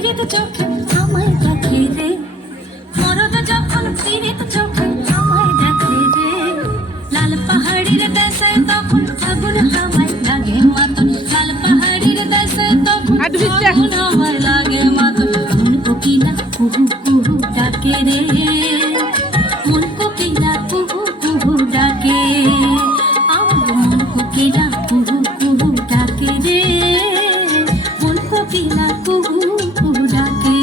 পীড়িত চোখে আমায় দেখে রে, মরদ যখন পীড়িত চোখে আমায় দেখে রে, লাল পাহাড়ির দেশে তখন ফাগুন হাওয়ায় লাগে মাতন, লাল পাহাড়ির দেশে তখন ফাগুন হাওয়ায় লাগে মাতন, মন কোকিলা কুহু কুহু ডাকে রে, মন কোকিলা কুহু কুহু ডাকে, আমার মন কোকিলা কুহু কুহু ডাকে রে, মন কোকিলা কুহু কুহু ডাকে।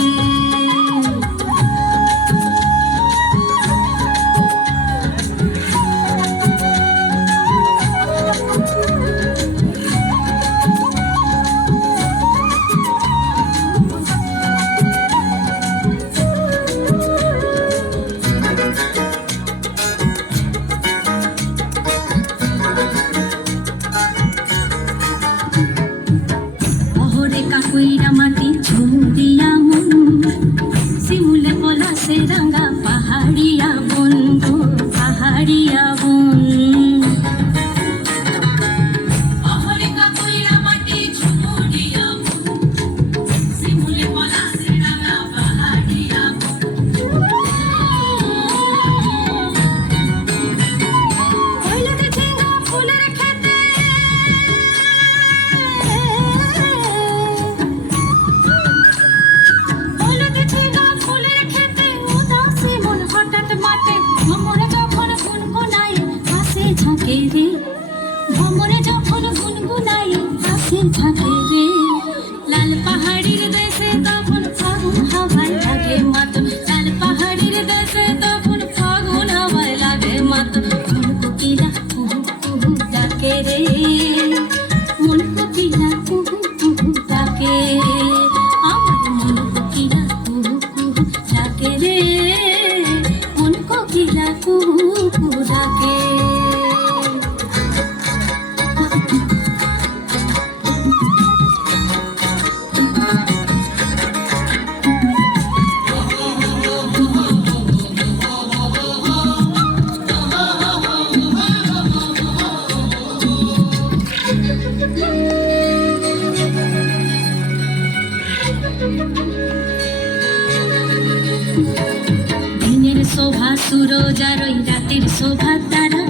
কাকুইরা মাটি ঝুড়িয়া মন, শিমুলে পলাশে রাঙা পাহাড়িয়া বন গো, পাহাড়িয়া বন। ভ্রমরে যখন গুনগুনাই হাসি থাকে রে, লাল পাহাড়ির দেশে তখন ফাগুন হাওয়ায় লাগে মাতন, লাল পাহাড়ির দেশে তখন ফাগুন হাওয়ায় লাগে মাতন, মন কোকিলা কুহু কুহু ডাকে রে, মন কোকিলা কুহু কুহু ডাকে, আমার মন কোকিলা কুহু কুহু ডাকে রে, মন কোকিলা কুহু কুহু ডাকে। দিনের শোভা সুরজ আর ওই রাতের শোভা তারা,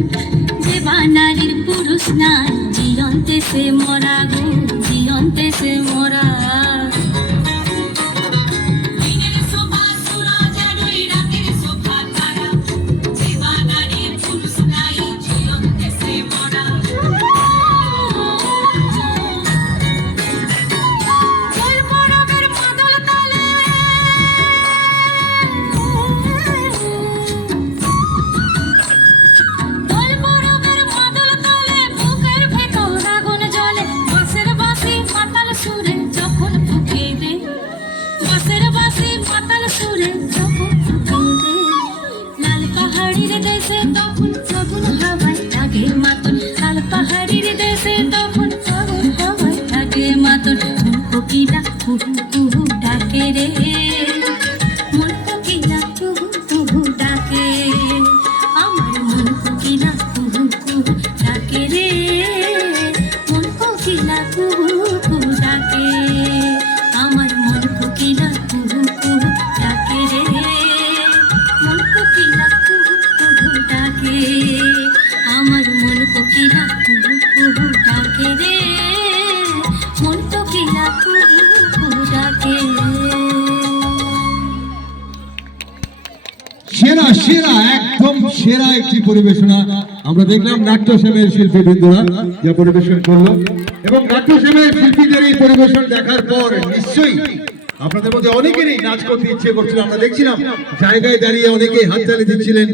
যে বানারির পুরুষ নাই জিয়ন্তে সে মরা গো, জিয়ন্তে সে মরা। লাল পাহাড়ির দেশে তখন ফাগুন হাওয়ায় লাগে মাতন, লাল পাহাড়ির দেশে তখন ফাগুন হাওয়ায় লাগে মাতন, মন কোকিলা কুহু কুহু ডাকে রে, মন কোকিলা কুহু কুহু ডাকে, আমার মন কোকিলা কুহু কুহু ডাকে রে, মন কোকিলা কুহু কুহু ডাকে, আমার মন কোকিলা কুহু কুহু ডাকে রে, মন কোকিলা কুহু কুহু ডাকে, আমার মন কোকিলা কুহু কুহু ডাকে রে, মন কোকিলা কুহু কুহু ডাকে। সেরা সেরা একদম সেরা একটি পরিবেশনা আমরা দেখলাম নাট্যশ্যামের শিল্পীবৃন্দরা যা পরিবেশন করলো, এবং নাট্যশ্যামের শিল্পীদের এই পরিবেশন দেখার পর নিশ্চয়ই আপনাদের মধ্যে অনেকেরই নাচ করতে ইচ্ছে করছিল। আমরা দেখছিলাম জায়গায় দাঁড়িয়ে অনেকেই হাততালি দিচ্ছিলেন,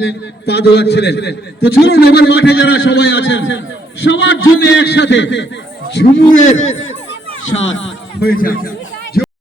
পা দোলাচ্ছিলেন। তো চলুন এবার মাঠে যারা সবাই আছেন সবার জন্য একসাথে ঝুমুরের স্বাদ হয়ে যাক।